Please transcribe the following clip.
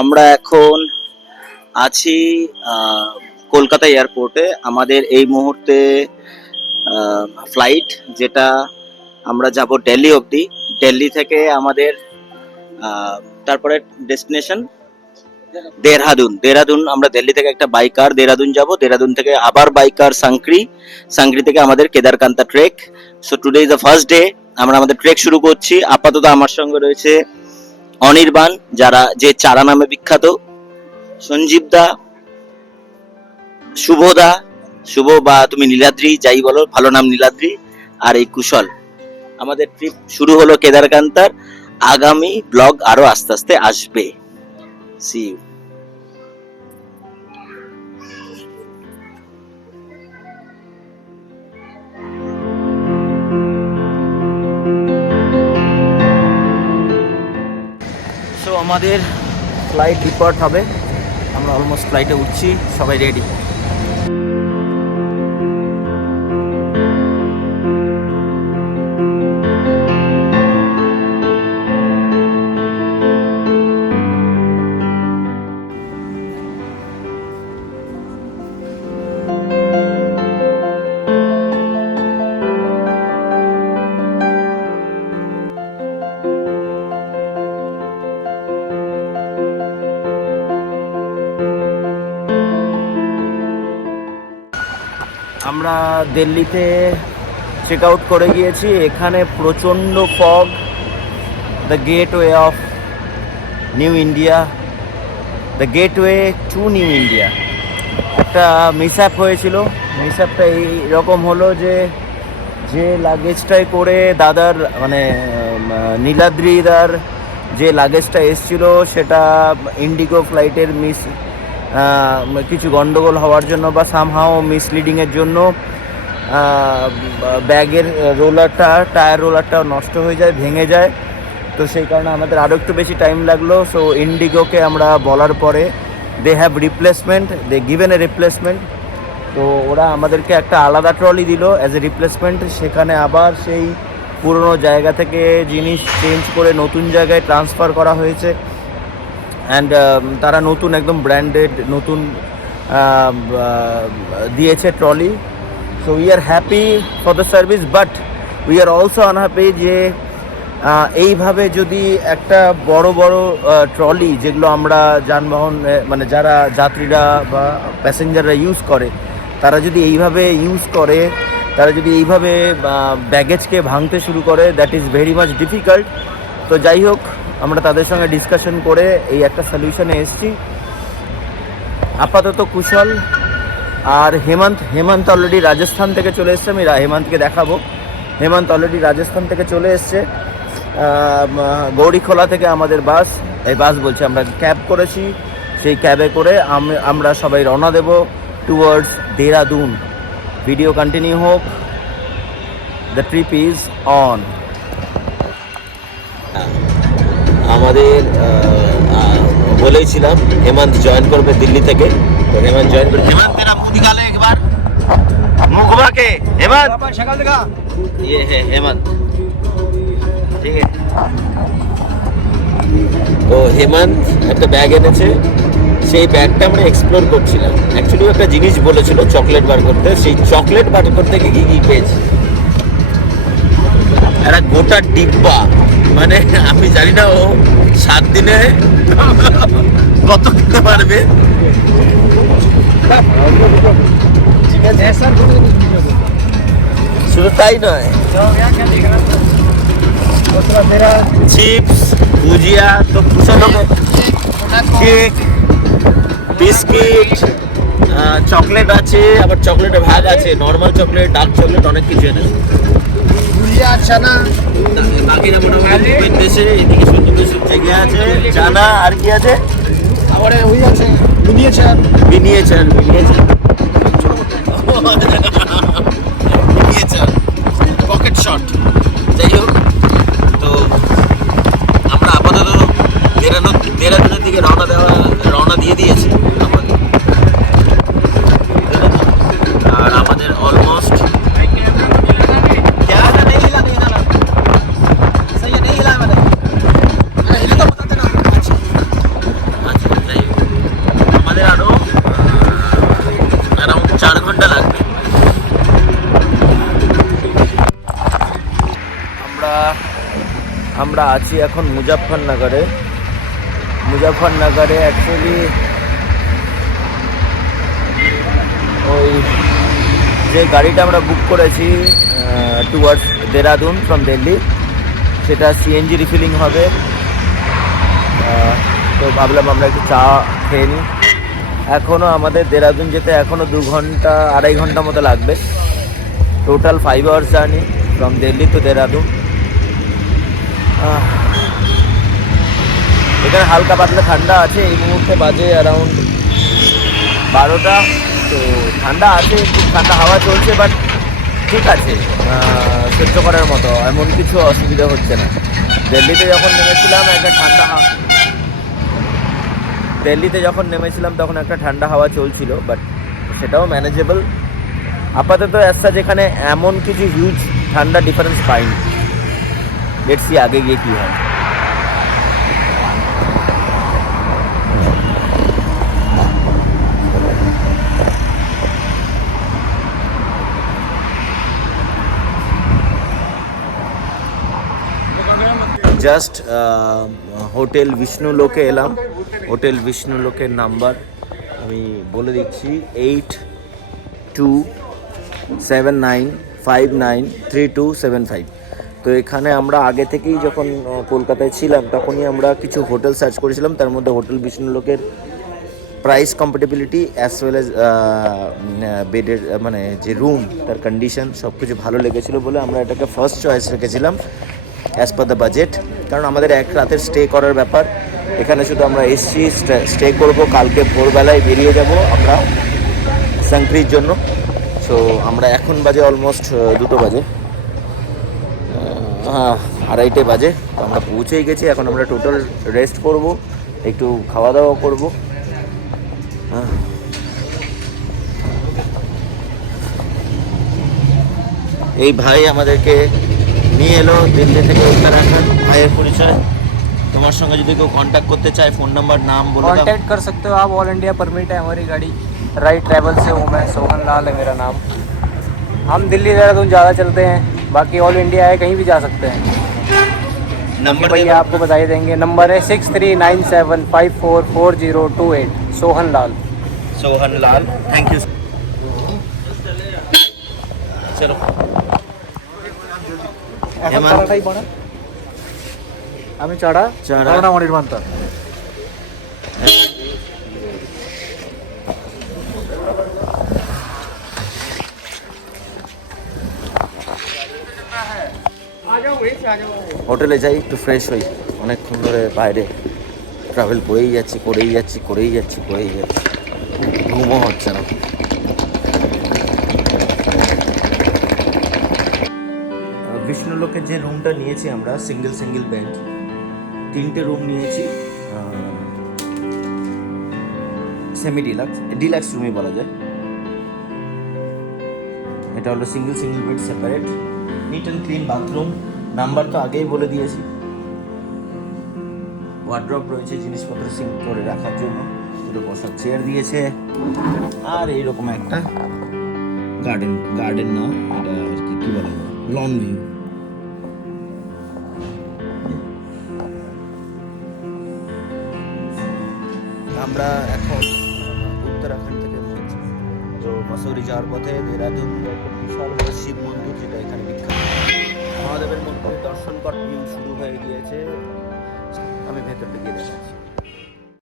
আমরা এখন আছি কলকাতা এয়ারপোর্টে। আমাদের এই মুহূর্তে ফ্লাইট, যেটা আমরা যাব দিল্লি অবধি। দিল্লি থেকে আমাদের তারপরে ডেস্টিনেশন দেহরাদুন। আমরা দিল্লি থেকে একটা বাইকার দেহরাদুন যাব, দেহরাদুন থেকে আবার বাইকার সাংক্রি থেকে আমাদের Kedarkantha trek. So today is the first day, আমরা আমাদের ট্রেক শুরু করছি। আপাতত আমার সঙ্গে রয়েছে অনির্বাণ, যে চারা নামে বিখ্যাত, সঞ্জীব দা, শুভ বা তুমি নীলাদ্রি, যাই বলো, ভালো নাম নীলাদ্রি, আর এই কুশল। আমাদের ট্রিপ শুরু হলো কেদারকান্তার। আগামী ব্লগ আরো আস্তে আস্তে আসবে। See you. সো আমাদের ফ্লাইট ডিপার্ট হবে, আমরা অলমোস্ট ফ্লাইটে উঠছি, সবাই রেডি। আমরা দিল্লিতে চেক আউট করে গিয়েছি। এখানে প্রচণ্ড fog, the gateway of new India, the gateway to new India. একটা মিসঅ্যাপ হয়েছিল। মিসঅ্যাপটা এইরকম হলো যে লাগেজটাই করে দাদার মানে নীলাদ্রিদার যে লাগেজটা এসছিল সেটা ইন্ডিগো ফ্লাইটের কিছু গন্ডগোল হওয়ার জন্য বা সামহাও মিসলিডিংয়ের জন্য ব্যাগের টায়ার রোলারটা নষ্ট হয়ে যায়, ভেঙে যায়। তো সেই কারণে আমাদের আরও একটু বেশি টাইম লাগলো। সো ইন্ডিগোকে আমরা বলার পরে they have replacement, they given a replacement. তো ওরা আমাদেরকে একটা আলাদা ট্রলি দিল অ্যাজ এ রিপ্লেসমেন্ট। সেখানে আবার সেই পুরনো জায়গা থেকে জিনিস চেঞ্জ করে নতুন জায়গায় ট্রান্সফার করা হয়েছে। অ্যান্ড তারা নতুন একদম ব্র্যান্ডেড নতুন দিয়েছে trolley. So we are happy for the service, but we are also unhappy যে এইভাবে যদি একটা বড় ট্রলি, যেগুলো আমরা যানবাহন মানে যারা যাত্রীরা বা প্যাসেঞ্জাররা ইউজ করে, তারা যদি এইভাবে তারা যদি এইভাবে ব্যাগেজকে ভাঙতে শুরু করে, that is very much difficult. তো যাই হোক, আমরা তাদের সঙ্গে ডিসকাশন করে এই একটা সলিউশনে এসেছি। আপাতত কুশল আর হেমন্ত অলরেডি রাজস্থান থেকে চলে এসছে। আমি হেমন্তকে দেখাবো। হেমন্ত অলরেডি রাজস্থান থেকে চলে এসছে। গৌরীখোলা থেকে আমাদের আমরা ক্যাব করেছি। সেই ক্যাবে করে আমরা সবাই রওনা দেব টুয়ার্ডস দেহরাদুন। ভিডিও কন্টিনিউ হোক। The trip is on. আমাদের বলেছিলাম হেমন্ত জয়েন করবে দিল্লি থেকে। তো হেমন্ত জয়েন করে। হেমন্ত तेरा मुंह दिखा ले एक बार, मुंह घुमा के। हेमंत शक्ल दिखा। ये है हेमंत, ठीक है। তো হেমন্ত একটা ব্যাগ এনেছে। সেই ব্যাগটা আমরা এক্সপ্লোর করছিলাম। অ্যাকচুয়ালি একটা জিনিস বলেছিল চকলেট বার করতে। সেই চকলেট বার করতে গিয়ে কি পেয়েছি, একটা গোটা ডিব্বা। মানে আমি জানি না ও 7 দিনে কত খেতে পারবে। ঠিক আছে, শুধু তাই নয়, চিপস, ভুজিয়া, তো কেক, বিস্কিট, চকলেট আছে, আবার চকলেটের ভাগ আছে, নর্মাল চকলেট, ডার্ক চকলেট, অনেক কিছু এনেছে। চানা বাকিরা মোটামুটি দেশে, এদিকে সুন্দর দেশের জায়গা আছে। চানা আর কি আছে, ওই আছে বিনিয়েছেন পকেট শট। যাই হোক, তো আমরা আপাতত দেহরাদুনের দিকে রওনা দিয়ে দিয়েছি আমাদের। আর আমাদের অলমোস্ট আমরা আছি এখন মুজাফফরনগরে। মুজাফফরনগরে অ্যাকচুয়ালি ওই যে গাড়িটা আমরা বুক করেছি টুয়ার্ডস দেরাদুন ফ্রম দিল্লি, সেটা সিএনজি রিফিলিং হবে। তো ভাবলাম আমরা একটু চা খেয়ে নিই। এখনও আমাদের দেরাদুন যেতে এখনও 2 ঘন্টা 2.5 ঘন্টা মতো লাগবে। Total 5 hours journey from Delhi to Dehradun. এখানে হালকা পাতলা ঠান্ডা আছে, এই মুহূর্তে বাজে অ্যারাউন্ড 12টা। তো ঠান্ডা আছে, খুব ঠান্ডা হাওয়া চলছে, বাট ঠিক আছে, সহ্য করার মতো, এমন কিছু অসুবিধা হচ্ছে না। দিল্লিতে যখন নেমেছিলাম তখন একটা ঠান্ডা হাওয়া চলছিল, বাট সেটাও ম্যানেজেবল আপাতত। অ্যাজ যেখানে এমন কিছু হিউজ ঠান্ডা ডিফারেন্স পাইনি। লেটস সি আগে গিয়ে কী হয়। জাস্ট হোটেল বিষ্ণুলোকে এলাম। হোটেল বিষ্ণুলোকের নাম্বার আমি বলে দিচ্ছি 8279593275। তো এখানে আমরা আগে থেকেই যখন কলকাতায় ছিলাম তখনই আমরা কিছু হোটেল সার্চ করেছিলাম, তার মধ্যে হোটেল বিষ্ণুলোকের price compatibility as well as বেডের মানে যে রুম, তার কন্ডিশন সব কিছু ভালো লেগেছিলো বলে আমরা এটাকে ফার্স্ট চয়েস রেখেছিলাম অ্যাজ পার দ্য বাজেট। কারণ আমাদের এক রাতের স্টে করার ব্যাপার, এখানে শুধু আমরা এসছি, স্টে করব, কালকে ভোরবেলায় বেরিয়ে যাব আমরা সাংক্রির জন্য। সো আমরা এখন বাজে অলমোস্ট 2টো বাজে, 2:30 বাজে। তো আমরা পৌঁছেই গেছি। এখন আমরা টোটাল রেস্ট করব, একটু খাওয়া দাওয়া করব। এই ভাই আমাদেরকে নিয়ে এলো দিল্লি থেকে उत्तराखंड। ভাইয়ের পরিচয়, তোমার সঙ্গে যদি কেউ কন্ট্যাক্ট করতে চায় ফোন নাম্বার নাম বলে দাও। कॉन्टैक्ट कर सकते हो आप, ऑल इंडिया परमिट है हमारी गाड़ी। राइट ट्रैवल से हूँ मैं, सोहन लाल है मेरा नाम। हम दिल्ली देहरादून ज़्यादा चलते हैं, बाकी ऑल इंडिया है, कहीं भी जा सकते हैं। नंबर भैया आपको बता ही देंगे। नंबर है 6397544028, सोहन लाल। Sohan Lal, thank you. चलो আমি চাড়া রাঙামাটির মানতা। হোটেলে যাই, একটু ফ্রেশ হই। অনেকক্ষণ ধরে বাইরে ট্রাভেল করেই যাচ্ছি, ঘুমও হচ্ছে না। বিষ্ণুলোকের যে রুমটা নিয়েছি আমরা, সিঙ্গেল বেড, 3টে রুম নিয়েছি। সেমি ডিলাক্স রুমই বলা যায়। এটা হলো single bed, separate, neat and clean bathroom. Number তো আগেই বলে দিয়েছি। ওয়ার্ড্রপ রয়েছে জিনিসপত্র সিঙ্ক করে রাখার জন্য, দুটো বসার চেয়ার দিয়েছে, আর এইরকম একটা গার্ডেন না, এটা আর কি বলা যায়, লন ভিউ। আমরা এখন উত্তরাখণ্ড থেকে তো মসৌরি যাওয়ার পথে দেহরাদুন একটা বিশাল বড় শিব মন্দির, যেটা এখানে বিখ্যাত। মহাদেবের মন্দির দর্শন করার শুরু হয়ে গিয়েছে। আমি ভেতর দিকে দেখাচ্ছি।